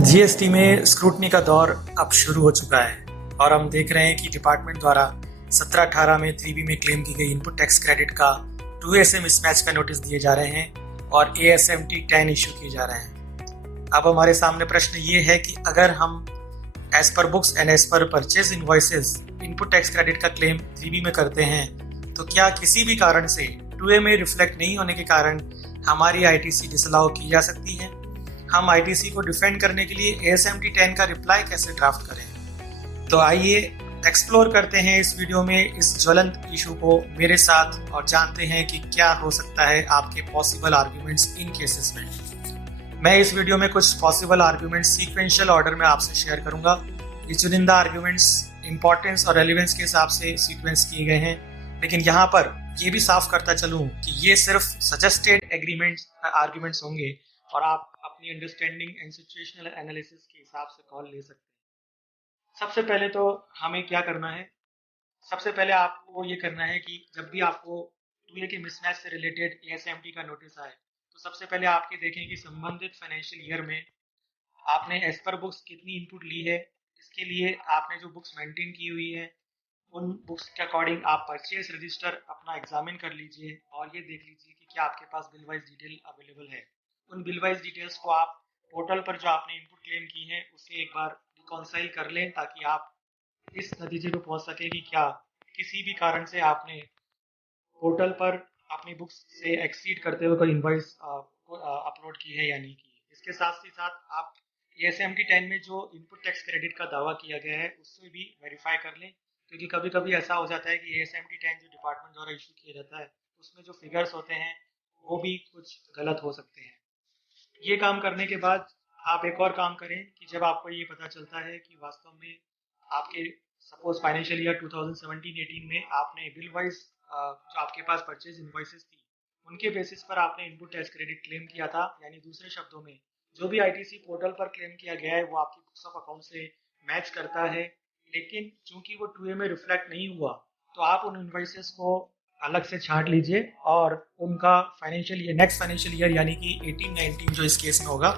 GST में scrutiny का दौर अब शुरू हो चुका है और हम देख रहे हैं कि डिपार्टमेंट द्वारा 17-18 में 3B में क्लेम की गई इनपुट टैक्स क्रेडिट का 2SA मिसमैच का नोटिस दिए जा रहे हैं और ASMT 10 इशू किए जा रहे हैं। अब हमारे सामने प्रश्न ये है कि अगर हम as per books and as per purchase invoices input tax credit का क्लेम 3B में करते हैं तो क्या किसी भी कारण से 2A में रिफ्लेक्ट नहीं होने के कारण हमारी ITC डिसअलाउ की जा सकती है। हम ITC को डिफेंड करने के लिए ASMT 10 का रिप्लाई कैसे ड्राफ्ट करें, तो आइए एक्सप्लोर करते हैं इस वीडियो में इस ज्वलंत इशू को मेरे साथ और जानते हैं कि क्या हो सकता है आपके पॉसिबल आर्ग्यूमेंट्स इन केसेस में। मैं इस वीडियो में कुछ पॉसिबल आर्ग्यूमेंट्स सीक्वेंशियल ऑर्डर में आपसे शेयर करूंगा। ये चुनिंदा आर्ग्यूमेंट्स इंपॉर्टेंस और रेलिवेंस के हिसाब से सीक्वेंस किए गए हैं, लेकिन यहाँ पर ये भी साफ करता चलूँ कि ये सिर्फ सजेस्टेड आर्ग्यूमेंट्स होंगे और आप अपनी अंडरस्टैंडिंग एंड सिचुएशनल एनालिसिस के हिसाब से कॉल ले सकते हैं। सबसे पहले तो हमें क्या करना है, सबसे पहले आपको ये करना है कि जब भी आपको 2A के मिसमैच से रिलेटेड ASMT का नोटिस आए तो सबसे पहले आपके देखें कि संबंधित फाइनेंशियल ईयर में आपने एज पर बुक्स कितनी इनपुट ली है। इसके लिए आपने जो बुक्स मेंटेन की हुई है उन बुक्स के अकॉर्डिंग आप परचेज रजिस्टर अपना एग्जामिन कर लीजिए और ये देख लीजिए कि क्या आपके पास बिल वाइज डिटेल अवेलेबल है। उन बिल वाइज डिटेल्स को आप पोर्टल पर जो आपने इनपुट क्लेम की है उससे एक बार रिकॉन्साइल कर लें ताकि आप इस नतीजे को पहुंच सके कि क्या किसी भी कारण से आपने पोर्टल पर अपनी बुक्स से एक्सीड करते हुए कोई इनवॉइस अपलोड की है या नहीं की है। इसके साथ ही साथ आप ASMT 10 में जो इनपुट टैक्स क्रेडिट का दावा किया गया है उससे भी वेरीफाई कर लें, क्योंकि कभी कभी ऐसा हो जाता है कि ASMT 10 जो डिपार्टमेंट द्वारा इशू किया जाता है उसमें जो फिगर्स होते हैं वो भी कुछ गलत हो सकते हैं। ये काम करने के बाद आप एक और काम करें कि जब आपको ये पता चलता है कि वास्तव में आपके सपोज फाइनेंशियल ईयर 2017-18 में आपने बिल वाइज जो आपके पास परचेज इनवॉइसेस थी उनके बेसिस पर आपने इनपुट टैक्स क्रेडिट क्लेम किया था, यानी दूसरे शब्दों में जो भी ITC पोर्टल पर क्लेम किया गया है वो आपकी बुक्स ऑफ अकाउंट से मैच करता है, लेकिन चूंकि वो 2A में रिफ्लेक्ट नहीं हुआ तो आप उन इनवॉइसेस को अलग से छांट लीजिए और उनका financial year next financial year यानी कि 18-19 जो इस केस में होगा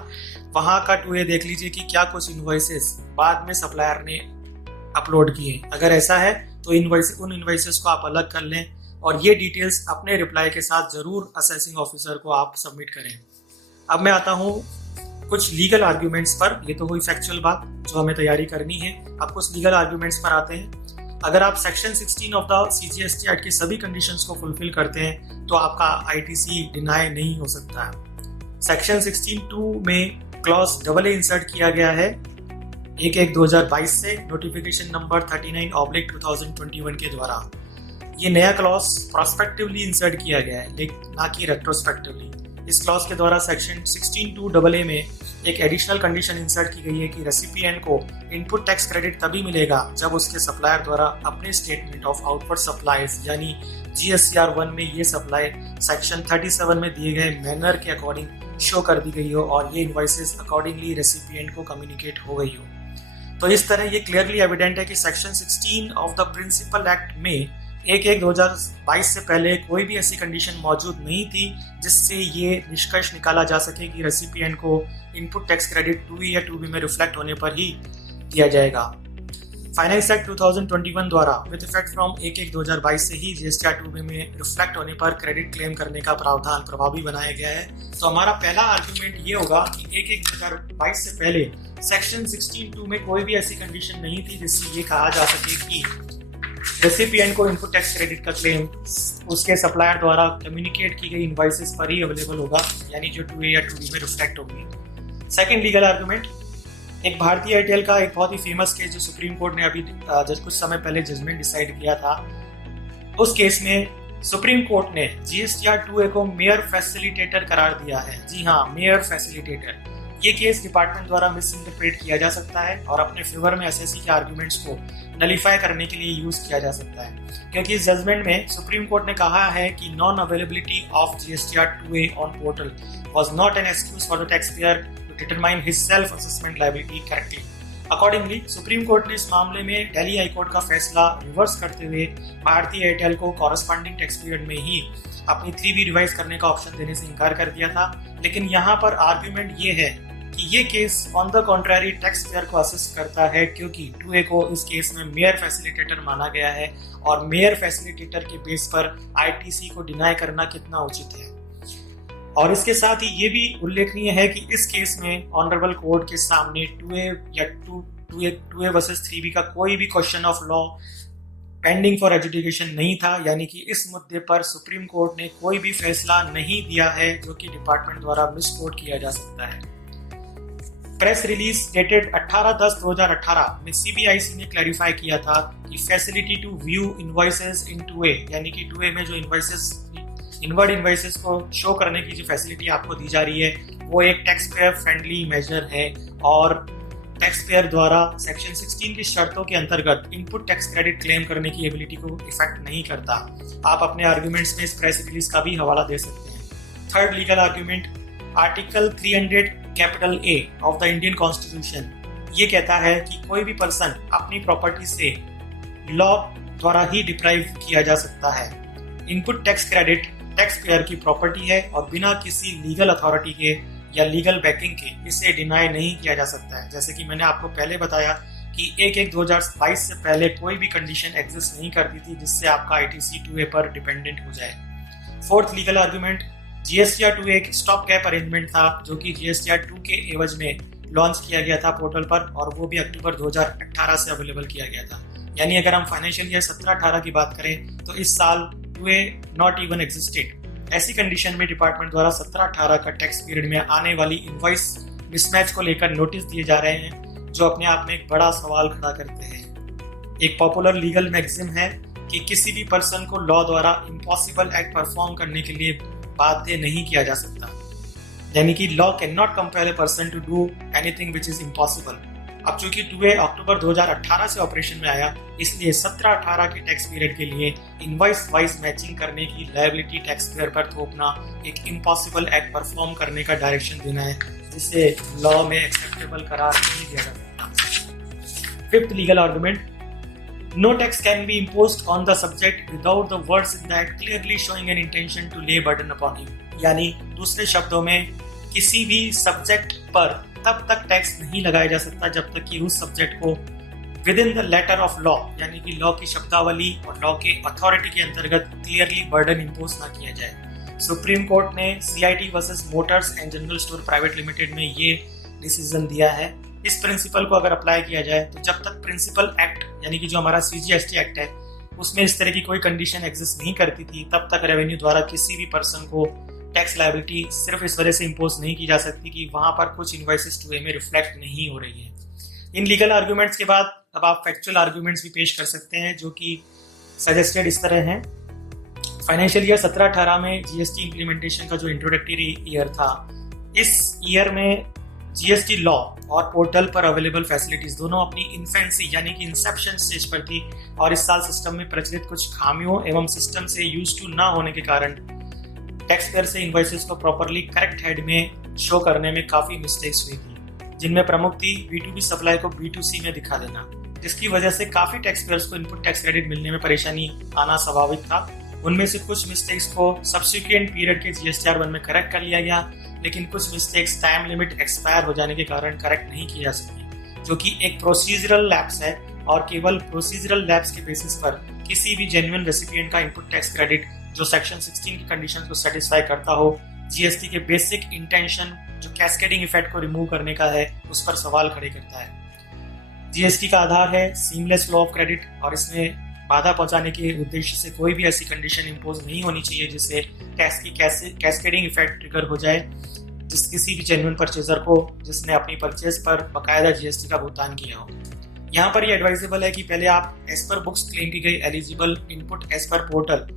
वहाँ का 2A देख लीजिए कि क्या कुछ इनवॉइसेस बाद में सप्लायर ने अपलोड किए। अगर ऐसा है तो उन इनवॉइसेस को आप अलग कर लें और ये डिटेल्स अपने रिप्लाई के साथ जरूर असेसिंग ऑफिसर को आप सबमिट करें। अब मैं आता हूँ कुछ लीगल आर्ग्यूमेंट्स पर। ये तो हुई फैक्चुअल बात जो हमें तैयारी करनी है। अब कुछ लीगल आर्ग्यूमेंट्स पर आते हैं। अगर आप section 16 of the CGST act की सभी कंडीशंस को फुलफिल करते हैं तो आपका ITC डिनाई नहीं हो सकता है। सेक्शन 16(2) में क्लॉज AA इंसर्ट किया गया है 1/1/2022 से नोटिफिकेशन नंबर 39/2021 के द्वारा। ये नया क्लॉज प्रोस्पेक्टिवली इंसर्ट किया गया है लेकिन ना कि रेट्रोस्पेक्टिवली। इस क्लॉज के द्वारा सेक्शन 16(2) में एक एडिशनल कंडीशन इंसर्ट की गई है कि रेसिपिएंट को इनपुट टैक्स क्रेडिट तभी मिलेगा जब उसके सप्लायर द्वारा अपने स्टेटमेंट ऑफ आउटपुट सप्लाईज यानी GSTR 1 में ये सप्लाई सेक्शन 37 में दिए गए मैनर के अकॉर्डिंग शो कर दी गई हो और ये इनवॉइसेस अकॉर्डिंगली रेसिपिएंट को कम्युनिकेट हो गई हो। तो इस तरह ये क्लियरली एविडेंट है कि section 16 of the principal act में 1/1/2022 से पहले कोई भी ऐसी कंडीशन मौजूद नहीं थी जिससे ये निष्कर्ष निकाला जा सके कि रेसिपिएंट को इनपुट टैक्स क्रेडिट 2A या 2B में रिफ्लेक्ट होने पर ही दिया जाएगा। फाइनेंस एक्ट 2021 द्वारा विद इफेक्ट फ्रॉम 1/1/2022 से ही GSTR 2B में रिफ्लेक्ट होने पर क्रेडिट क्लेम करने का प्रावधान प्रभावी बनाया गया है। तो हमारा पहला आर्ग्यूमेंट ये होगा कि 1/1/2022 से पहले सेक्शन 16(2) में कोई भी ऐसी कंडीशन नहीं थी जिससे ये कहा जा सके कि रेसिपिएंट को इनपुट टैक्स क्रेडिट का क्लेम उसके सप्लायर द्वारा कम्युनिकेट की गई इनवॉइसेस पर ही अवेलेबल होगा, यानी जो 2A या 2B में रिफ्लेक्ट होगी। सेकंड लीगल आर्गुमेंट, एक भारतीय एयरटेल का एक बहुत ही फेमस केस जो सुप्रीम कोर्ट ने अभी कुछ समय पहले जजमेंट डिसाइड किया था। उस केस में सुप्रीम कोर्ट ने GSTR 2A को मेयर फैसिलिटेटर करार दिया है। जी हाँ, मेयर फैसिलिटेटर। ये केस डिपार्टमेंट द्वारा मिस इंटरप्रेट किया जा सकता है और अपने फेवर में SSC के आर्ग्यूमेंट्स को नलीफाई करने के लिए यूज किया जा सकता है, क्योंकि इस जजमेंट में सुप्रीम कोर्ट ने कहा है कि non availability of GSTR 2A on portal was not an excuse for the tax payer to determine his self assessment liability correctly. Accordingly Supreme Court ने इस मामले में दिल्ली हाई कोर्ट का फैसला रिवर्स करते हुए भारतीय एयरटेल को कॉरेस्पॉन्डिंग टैक्स पीरियड में ही अपनी 3B रिवाइज करने का ऑप्शन देने से इनकार कर दिया था। लेकिन यहाँ पर आर्ग्यूमेंट ये है कि ये case on the contrary tax payer को असिस्ट करता है, क्योंकि 2A को इस केस में मेयर फैसिलिटेटर माना गया है और मेयर फैसिलिटेटर के बेस पर ITC को डिनाई करना कितना उचित है। और इसके साथ ही ये भी उल्लेखनीय है कि इस केस में ऑनरेबल कोर्ट के सामने 2A वर्सेस 3B का कोई भी question of law pending for adjudication नहीं था, यानी कि इस मुद्दे पर सुप्रीम कोर्ट ने कोई भी फैसला नहीं दिया है जो कि डिपार्टमेंट द्वारा मिसकोट किया जा सकता है। प्रेस रिलीज डेटेड 18/10/2018 में CBIC ने क्लैरिफाई किया था कि facility to view invoices in 2A, यानी कि 2A में जो इनवर्ड इनवॉइसेस को शो करने की जो फैसिलिटी आपको दी जा रही है वो एक टैक्स पेयर फ्रेंडली मेजर है और टैक्स पेयर द्वारा सेक्शन 16 की शर्तों के अंतर्गत इनपुट टैक्स क्रेडिट क्लेम करने की एबिलिटी को इफेक्ट नहीं करता। आप अपने आर्ग्यूमेंट्स में इस प्रेस रिलीज का भी हवाला दे सकते हैं। Third legal argument, article 300 capital A of the Indian constitution ये कहता है कि कोई भी पर्सन अपनी प्रॉपर्टी से लॉ द्वारा ही डिप्राइव किया जा सकता है। Input tax credit tax payer की प्रॉपर्टी है और बिना किसी लीगल अथॉरिटी के या लीगल बैकिंग के इसे डिनाई नहीं किया जा सकता है। जैसे कि मैंने आपको पहले बताया कि 1/1/2022 से पहले कोई भी कंडीशन एग्जिस्ट नहीं करती थी जिससे आपका ITC 2A पर डिपेंडेंट हो जाए। फोर्थ लीगल आर्गुमेंट, GSTR 2 एक स्टॉप गैप अरेंजमेंट था जो कि GSTR 2 के एवज में लॉन्च किया गया था पोर्टल पर और वो भी अक्टूबर 2018 से अवेलेबल किया गया था। यानी अगर हम फाइनेंशियल ईयर 17-18 की बात करें तो इस साल 2A नॉट इवन एग्जिस्टेड। ऐसी कंडीशन में डिपार्टमेंट द्वारा 17-18 का टैक्स पीरियड में आने वाली इनवॉइस मिसमैच को लेकर नोटिस दिए जा रहे हैं जो अपने आप में एक बड़ा सवाल खड़ा करते हैं। एक पॉपुलर लीगल मैक्सिम है कि किसी भी पर्सन को लॉ द्वारा इम्पॉसिबल एक्ट परफॉर्म करने के लिए बाध्य नहीं किया जा सकता, यानी कि law can not compel a person to do anything which is impossible. अब चूंकि 2A अक्टूबर 2018 से ऑपरेशन में आया, इसलिए 17-18 के टैक्स पीरियड के लिए इनवॉइस वाइज मैचिंग करने की लायबिलिटी टैक्स पेयर पर थोपना एक इम्पॉसिबल एक्ट परफॉर्म करने का डायरेक्शन देना है जिसे लॉ में एक्सेप्टेबल करार नहीं दिया जा सकता। Fifth legal argument, no tax can be imposed on the subject without the words in that clearly showing an intention to lay burden upon him. यानी दूसरे शब्दों में किसी भी सब्जेक्ट पर तब तक टैक्स नहीं लगाया जा सकता जब तक कि उस सब्जेक्ट को within the letter of law, यानी कि लॉ की शब्दावली और लॉ के अथॉरिटी के अंतर्गत क्लियरली बर्डन इम्पोज ना किया जाए। सुप्रीम कोर्ट ने CIT versus Motors and general store private limited में ये डिसीजन दिया है। इस प्रिंसिपल को अगर अप्लाई किया जाए तो जब तक प्रिंसिपल एक्ट यानी कि जो हमारा CGST एक्ट है उसमें इस तरह की कोई कंडीशन एग्जिस्ट नहीं करती थी, तब तक रेवेन्यू द्वारा किसी भी पर्सन को टैक्स लायबिलिटी सिर्फ इस वजह से इम्पोज नहीं की जा सकती कि वहां पर कुछ इनवॉइसेस 2A में रिफ्लेक्ट नहीं हो रही है। इन लीगल आर्ग्यूमेंट्स के बाद अब आप फैक्चुअल आर्ग्यूमेंट्स भी पेश कर सकते हैं जो कि सजेस्टेड इस तरह हैं। फाइनेंशियल ईयर 17-18 में GST इम्प्लीमेंटेशन का जो इंट्रोडक्टरी ईयर था, इस ईयर में GST लॉ और पोर्टल पर अवेलेबल फैसिलिटीज दोनों अपनी इन्फेंसी यानी कि इंसेप्शन स्टेज पर थी और इस साल सिस्टम में प्रचलित कुछ खामियों एवं सिस्टम से यूज टू ना होने के कारण टैक्स पेयर से इनवॉइसेस को प्रॉपर्ली करेक्ट हेड में शो करने में काफी मिस्टेक्स हुई थी, जिनमें प्रमुख थी B2B सप्लाई को B2C में दिखा देना, जिसकी वजह से काफी टैक्स पेयर्स को इनपुट टैक्स क्रेडिट मिलने में परेशानी आना स्वाभाविक था। उनमें से कुछ मिस्टेक्स को सब्सिक्वेंट पीरियड के GSTR 1 में करेक्ट कर लिया गया, लेकिन कुछ मिस्टेक्स टाइम लिमिट एक्सपायर हो जाने के कारण करेक्ट नहीं की जा सकी, जो कि एक प्रोसीजरल लैप्स है और केवल प्रोसीजरल लैप्स के बेसिस पर किसी भी जेन्युइन रेसिपिएंट का इनपुट टैक्स क्रेडिट जो सेक्शन 16 की कंडीशंस को सेटिस्फाई करता हो, GST के बेसिक इंटेंशन जो कैस्केडिंग इफेक्ट को रिमूव करने का है उस पर सवाल खड़े करता है। GST का आधार है सीमलेस फ्लो ऑफ क्रेडिट और इसमें बाधा पहुंचाने के उद्देश्य से कोई भी ऐसी कंडीशन इम्पोज नहीं होनी चाहिए जिससे टैक्स की कैस्केडिंग इफेक्ट ट्रिगर हो जाए जिस किसी भी जेन्युइन परचेजर को जिसने अपनी परचेज पर बकायदा GST का भुगतान किया हो। यहाँ पर यह एडवाइजेबल है कि पहले आप एज पर बुक्स क्लेम की गई eligible input as per portal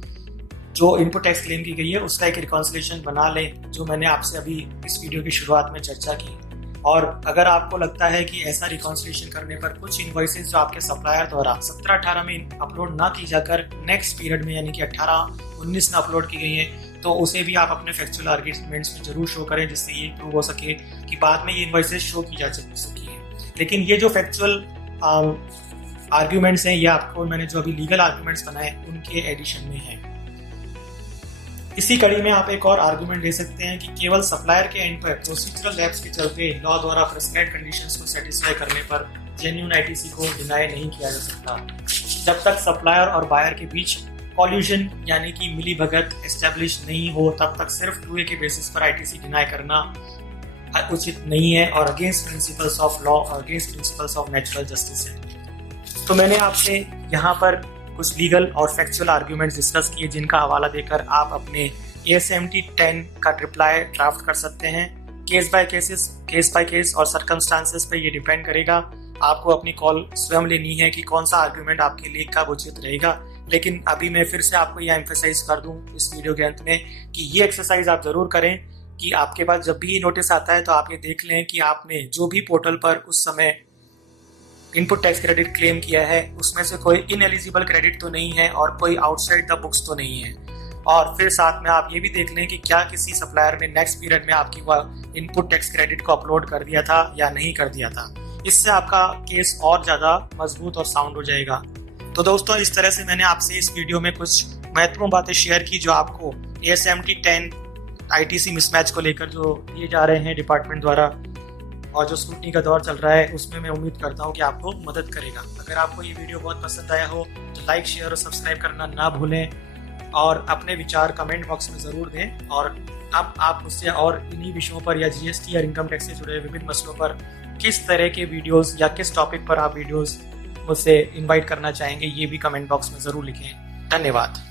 जो इनपुट टैक्स क्लेम की गई है उसका एक रिकॉन्सिलेशन बना लें, जो मैंने आपसे अभी इस वीडियो की शुरुआत में चर्चा की। और अगर आपको लगता है कि ऐसा रिकॉन्सिलेशन करने पर कुछ इनवॉइसेस जो आपके सप्लायर द्वारा 17-18 में अपलोड ना की जाकर नेक्स्ट पीरियड में यानी कि 18-19 में अपलोड की गई है, तो उसे भी आप अपने फैक्चुअल आर्ग्यूमेंट्स में जरूर शो करें जिससे ये प्रूव हो सके कि बाद में ये इनवॉइसेस शो की जा सकी है। लेकिन ये जो फैक्चुअल आर्ग्यूमेंट्स हैं ये आपको मैंने जो अभी लीगल आर्ग्यूमेंट्स बनाए उनके एडिशन में है। इसी कड़ी में आप एक और आर्गुमेंट दे सकते हैं कि केवल सप्लायर के एंड पर प्रोसीजरल लैप्स के चलते लॉ द्वारा प्रेस्क्राइब्ड कंडीशंस को सेटिस्फाई करने पर जेन्युइन आईटीसी को डिनाई नहीं किया जा सकता। जब तक सप्लायर और बायर के बीच कॉल्यूजन यानी कि मिली भगत एस्टेब्लिश नहीं हो, तब तक सिर्फ 2A के बेसिस पर आईटीसी डिनाई करना उचित नहीं है और अगेंस्ट प्रिंसिपल्स ऑफ लॉ और against principles of natural justice है। तो मैंने आपसे यहाँ पर कुछ लीगल और फैक्चुअल आर्ग्यूमेंट्स डिस्कस किए, जिनका हवाला देकर आप अपने ASMT 10 का रिप्लाई ड्राफ्ट कर सकते हैं। केस बाय केस और सर्कमस्टांसेस पे ये डिपेंड करेगा। आपको अपनी कॉल स्वयं लेनी है कि कौन सा आर्ग्यूमेंट आपके लिए कब उचित रहेगा। लेकिन अभी मैं फिर से आपको यह एम्फेसाइज कर दूं इस वीडियो के अंत में कि ये एक्सरसाइज आप जरूर करें कि आपके पास जब भी नोटिस आता है तो आप ये देख लें कि आपने जो भी पोर्टल पर उस समय इनपुट टैक्स क्रेडिट क्लेम किया है उसमें से कोई इनएलिजिबल क्रेडिट तो नहीं है और कोई आउटसाइड द बुक्स तो नहीं है। और फिर साथ में आप ये भी देख लें कि क्या किसी सप्लायर ने नेक्स्ट पीरियड में आपकी वह इनपुट टैक्स क्रेडिट को अपलोड कर दिया था या नहीं कर दिया था। इससे आपका केस और ज़्यादा मजबूत और साउंड हो जाएगा। तो दोस्तों, इस तरह से मैंने आपसे इस वीडियो में कुछ महत्वपूर्ण बातें शेयर की जो आपको ASMT 10 ITC मिसमैच को लेकर जो दिए जा रहे हैं डिपार्टमेंट द्वारा और जो स्क्रूटनी का दौर चल रहा है उसमें मैं उम्मीद करता हूं कि आपको मदद करेगा। अगर आपको ये वीडियो बहुत पसंद आया हो तो लाइक, शेयर और सब्सक्राइब करना ना भूलें और अपने विचार कमेंट बॉक्स में ज़रूर दें। और अब आप मुझसे और इन्हीं विषयों पर या GST या इनकम टैक्स से जुड़े विभिन्न मसलों पर किस तरह के वीडियोज़ या किस टॉपिक पर आप वीडियोज़ मुझसे इन्वाइट करना चाहेंगे, ये भी कमेंट बॉक्स में ज़रूर लिखें। धन्यवाद।